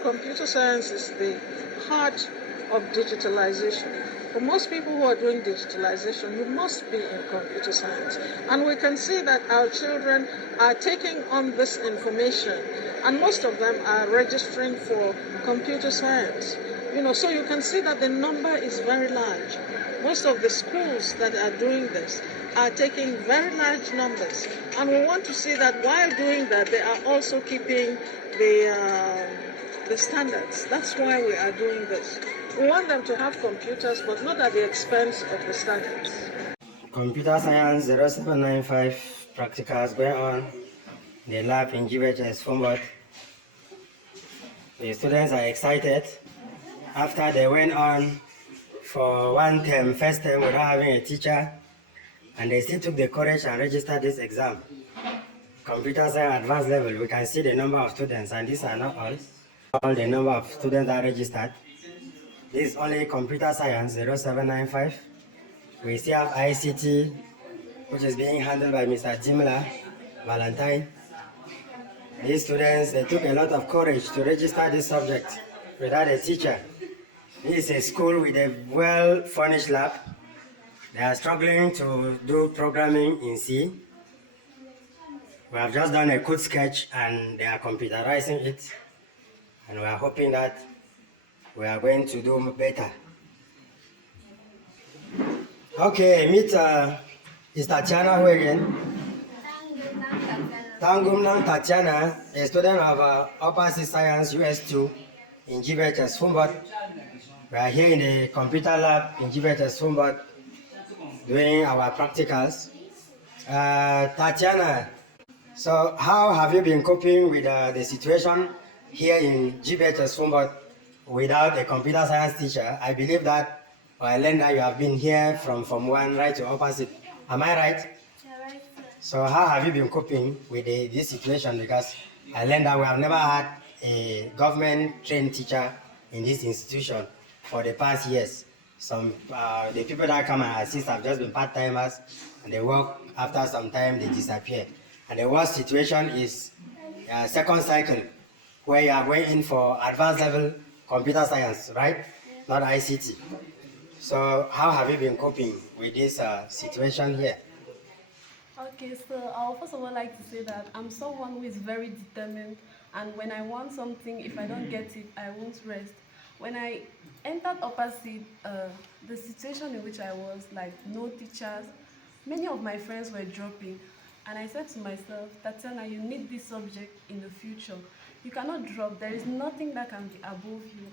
Computer science is the heart of digitalization. For most people who are doing digitalization, you must be in computer science. And we can see that our children are taking on this information, and most of them are registering for computer science. So you can see that the number is very large. Most of the schools that are doing this are taking very large numbers. And we want to see that while doing that, they are also keeping the standards. That's why we are doing this. We want them to have computers, but not at the expense of the standards. Computer Science 0795 practicals going on in the lab in GBHS Foumbot. The students are excited after they went on for one term, first term without having a teacher, and they still took the courage and registered this exam. Computer Science advanced level, we can see the number of students, and these are not all the number of students that are registered. This is only Computer Science 0795. We still have ICT, which is being handled by Mr. Jimla Valentine. These students, they took a lot of courage to register this subject without a teacher. This is a school with a well-furnished lab. They are struggling to do programming in C. We have just done a code sketch and they are computerizing it. And we are hoping that we are going to do better. Okay, meet is Tatiana who again? Tangumnam Tatiana, a student of Upper C Science US2 in GBHS Foumbot. We are here in the computer lab in GBHS Foumbot doing our practicals. Tatiana, so how have you been coping with the situation here in GBHS Foumbot without a computer science teacher? I believe that, I learned that you have been here from Form 1 right to opposite. Am I right? Yeah, right. So how have you been coping with this situation? Because I learned that we have never had a government-trained teacher in this institution for the past years. Some the people that come and assist have just been part-timers, and they work after some time, they disappear. And the worst situation is second cycle, where you are going in for advanced level computer science, right? Not ICT. So how have you been coping with this situation here? Okay, so I would first of all like to say that I'm someone who is very determined, and when I want something, if I don't get it, I won't rest. When I entered Upper Seed, the situation in which I was, like no teachers, many of my friends were dropping, and I said to myself, Tatiana, you need this subject in the future. You cannot drop. There is nothing that can be above you.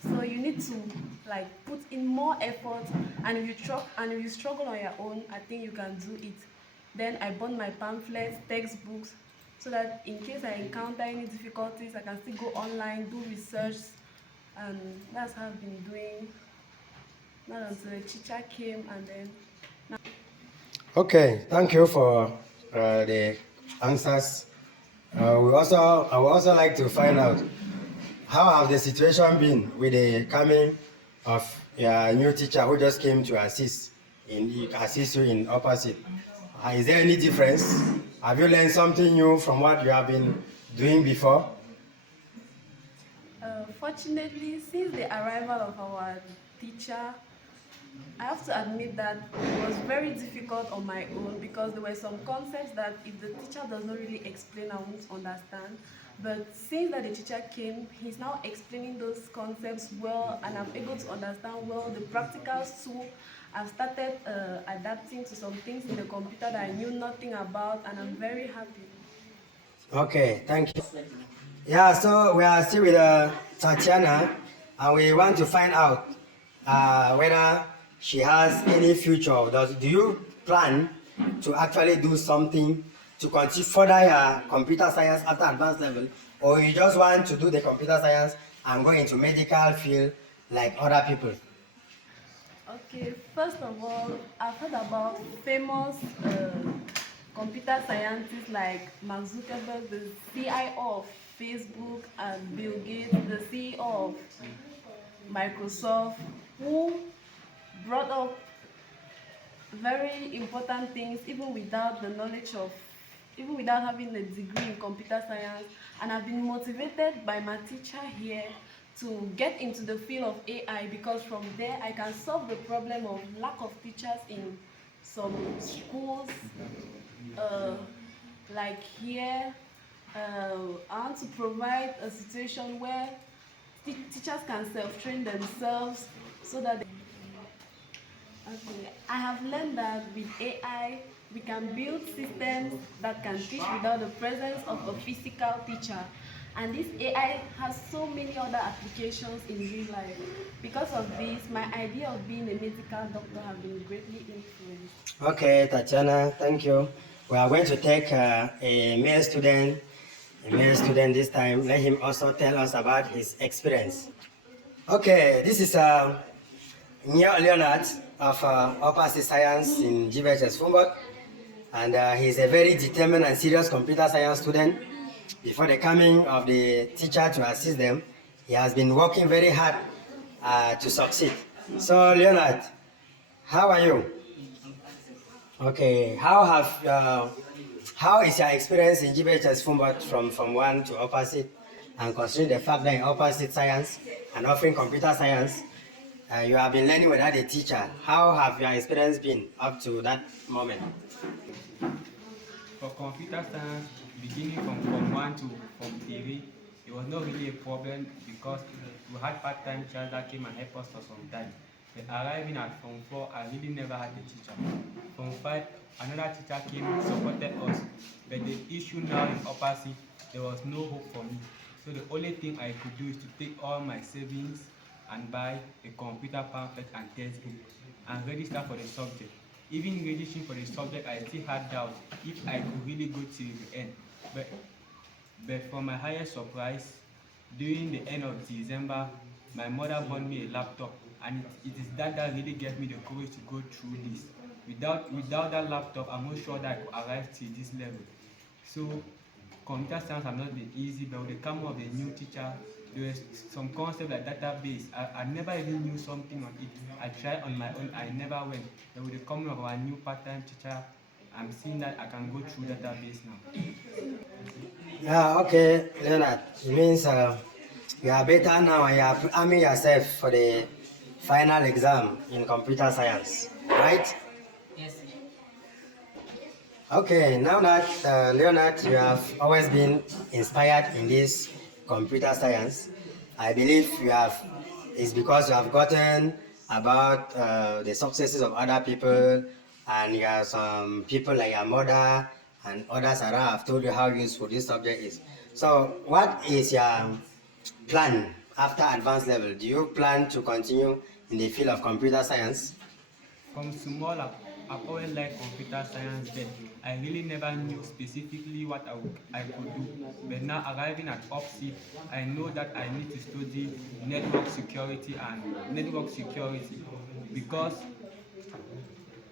So you need to put in more effort, and if you struggle on your own, I think you can do it. Then I bought my pamphlets, textbooks, so that in case I encounter any difficulties, I can still go online, do research, and that's how I've been doing. Not until the teacher came, and then now. Okay, thank you for the answers. I would also like to find out, how have the situation been with the coming of your new teacher who just came to assist you in opposite? Is there any difference? Have you learned something new from what you have been doing before? Fortunately, since the arrival of our teacher, I have to admit that it was very difficult on my own, because there were some concepts that if the teacher does not really explain, I won't understand. But since that the teacher came, he's now explaining those concepts well, and I'm able to understand well the practicals too. I've started adapting to some things in the computer that I knew nothing about, and I'm very happy. Okay, thank you. Yeah, so we are still with Tatiana, and we want to find out whether she has any future. Do you plan to actually do something to continue further your computer science after advanced level, or you just want to do the computer science and go into medical field like other people? Okay, first of all, I've heard about famous computer scientists like Mark Zuckerberg, the CIO of Facebook, and Bill Gates, the CEO of Microsoft, who brought up very important things even without the knowledge of even without having a degree in computer science, and I've been motivated by my teacher here to get into the field of AI, because from there I can solve the problem of lack of teachers in some schools, uh, like here. I want to provide a situation where teachers can self-train themselves so that okay. I have learned that with AI, we can build systems that can teach without the presence of a physical teacher. And this AI has so many other applications in real life. Because of this, my idea of being a medical doctor has been greatly influenced. Okay, Tatiana, thank you. We are going to take a male student this time. Let him also tell us about his experience. Okay, this is Leonard of Upper Science in GBHS Foumbot, and he's a very determined and serious computer science student. Before the coming of the teacher to assist them, he has been working very hard to succeed. So, Leonard, how are you? Okay, how is your experience in GBHS Foumbot from one to opposite, and considering the fact that in opposite science and offering computer science, you have been learning without a teacher. How have your experience been up to that moment? For computer science, beginning from Form 1 to Form 3, it was not really a problem because we had part-time teachers that came and helped us for some time. But arriving at Form 4, I really never had a teacher. Form 5, another teacher came and supported us. But the issue now in Upper C, there was no hope for me. So the only thing I could do is to take all my savings and buy a computer pamphlet and textbook and register for the subject. Even registering for the subject, I still had doubt if I could really go till the end. But for my highest surprise, during the end of December, my mother bought me a laptop, and it is that really gave me the courage to go through this. Without that laptop, I'm not sure that I could arrive to this level. So computer science has not been easy, but with the coming of the new teacher, there was some concept like database. I never even knew something on it. I tried on my own, I never went. But with the coming of our new part-time teacher, I'm seeing that I can go through database now. Yeah, okay, Leonard. It means you are better now and you are arming yourself for the final exam in computer science, right? Yes. Okay, now that Leonard, you have always been inspired in this computer science, I believe you have, it's because you have gotten about the successes of other people, and you have some people like your mother and others around have told you how useful this subject is. So what is your plan after advanced level? Do you plan to continue in the field of computer science? From small, I've always liked computer science, but I really never knew specifically what I could do. But now arriving at OPSI, I know that I need to study network security because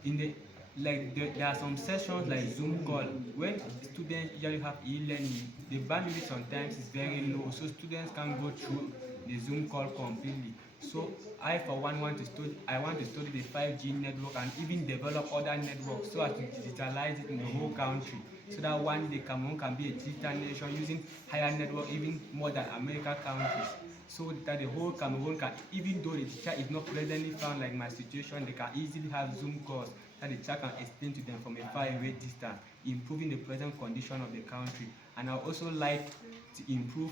in the there are some sessions like Zoom call when students usually have e-learning, the bandwidth sometimes is very low, so students can't go through the Zoom call completely. So I for one want to study the 5G network and even develop other networks so as to digitalize it in the whole country, so that one day Cameroon can be a digital nation using higher network even more than American countries. So that the whole Cameroon can, even though the teacher is not presently found like my situation, they can easily have Zoom calls that the teacher can explain to them from a far away distance, improving the present condition of the country. And I also like to improve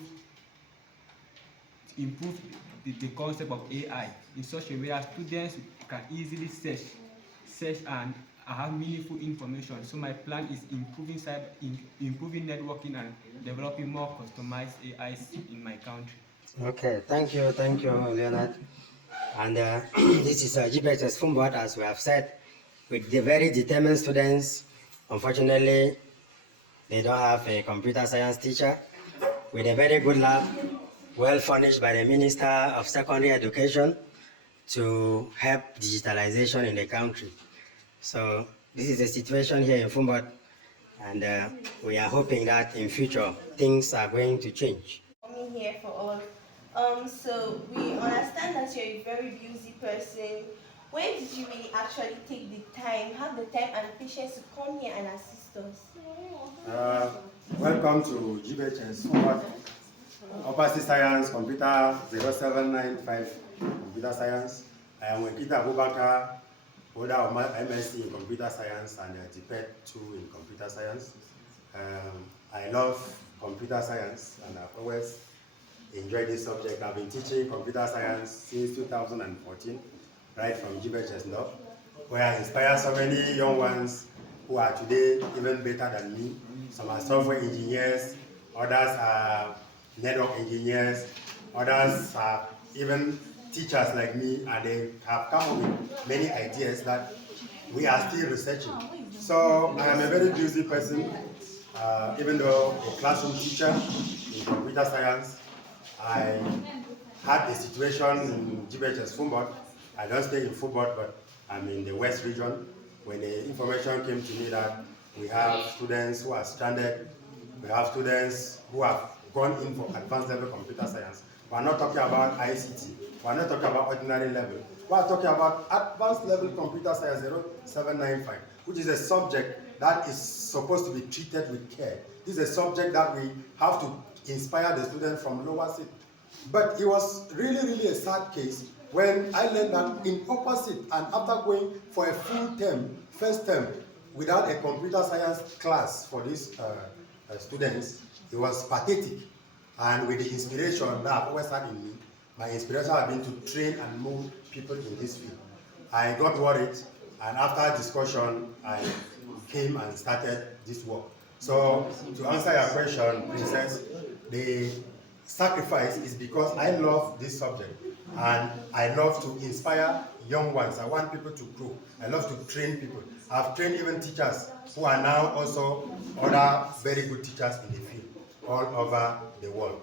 the concept of AI in such a way that students can easily search and have meaningful information. So my plan is improving networking and developing more customized AIs in my country. Okay, thank you, Leonard. And this is GBHS Foumbot, as we have said, with the very determined students. Unfortunately, they don't have a computer science teacher. With a very good lab, well furnished by the Minister of Secondary Education to help digitalization in the country. So this is the situation here in Foumbot, and we are hoping that in future things are going to change. Coming here for us. So we understand that you're a very busy person. When did you really actually take the time, have the time and patience to come here and assist us? Welcome to GBHS Foumbot, Opposite Science, Computer 0795, Computer Science. I am Wenkita Abubakar, holder of my MSc in Computer Science and DPET 2 in Computer Science. I love computer science and I've always enjoyed this subject. I've been teaching computer science since 2014, right from GBHS Foumbot, where I inspire so many young ones who are today even better than me. Some are software engineers, others are network engineers, others are even teachers like me, and they have come up with many ideas that we are still researching. So I am a very busy person, even though a classroom teacher in computer science. I had a situation in GBHS Foumbot. I don't stay in Foumbot, but I'm in the West region. When the information came to me that we have students who are stranded, we have students who have gone in for advanced level computer science. We're not talking about ICT, we're not talking about ordinary level. We're talking about advanced level computer science 0795, which is a subject that is supposed to be treated with care. This is a subject that we have to inspire the students from lower seat. But it was really a sad case when I learned that in opposite, and after going for a full term, first term, without a computer science class for these students, it was pathetic. And with the inspiration that I've always had in me, my inspiration has been to train and move people in this field. I got worried, and after discussion, I came and started this work. So to answer your question, Princess, the sacrifice is because I love this subject and I love to inspire young ones. I want people to grow. I love to train people. I've trained even teachers who are now also other very good teachers in the field all over the world.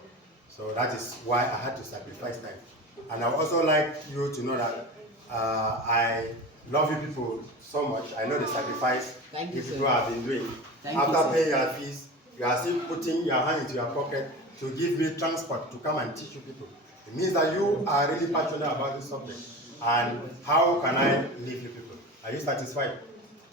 So that is why I had to sacrifice time. And I would also like you to know that I love you people so much. I know the sacrifice you people have been doing. After paying your fees, you are still putting your hand into your pocket to give me transport to come and teach you people. It means that you are really passionate about this subject. And how can I leave you people? Are you satisfied?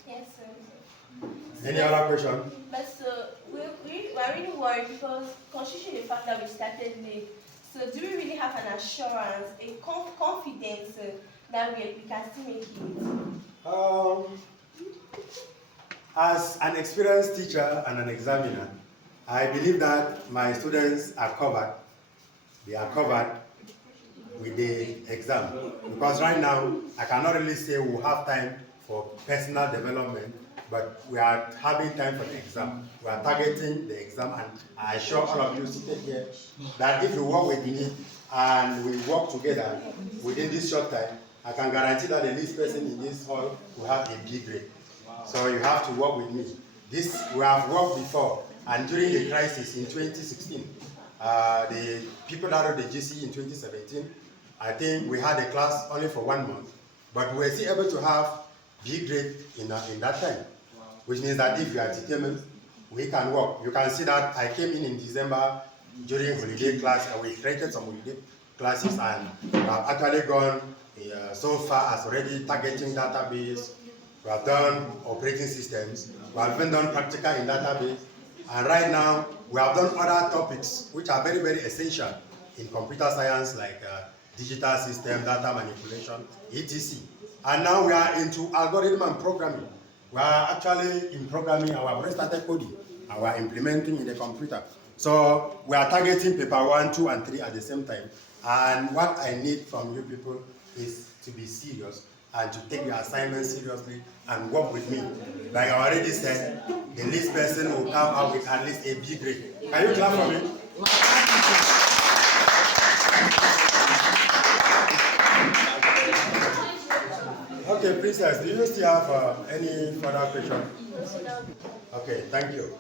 Yes, sir. Any other question? But so we're really worried because considering the fact that we started late, so do we really have an assurance, a confidence that we can still make it? As an experienced teacher and an examiner, I believe that my students are covered. They are covered with the exam. Because right now, I cannot really say we'll have time for personal development, but we are having time for the exam. We are targeting the exam, and I assure all of you seated here that if you work with me and we work together within this short time, I can guarantee that the least person in this hall will have a B grade. So you have to work with me. This we have worked before, and during the crisis in 2016, the people that wrote the GC in 2017, I think we had a class only for 1 month, but we were still able to have B grade in that time, which means that if you are determined, we can work. You can see that I came in December during holiday class, and we created some holiday classes, and we have actually gone so far as already targeting database. We have done operating systems. We have even done practical in database. And right now, we have done other topics which are very essential in computer science, like digital system, data manipulation, etc. And now we are into algorithm and programming. We are actually in programming, and we have already started coding, and we are implementing in the computer. So we are targeting paper 1, 2, and 3 at the same time. And what I need from you people is to be serious and to take your assignment seriously and work with me. Like I already said, the least person will come out with at least a B grade. Can you clap for me? Okay, Princess, do you still have any further question? Okay, thank you.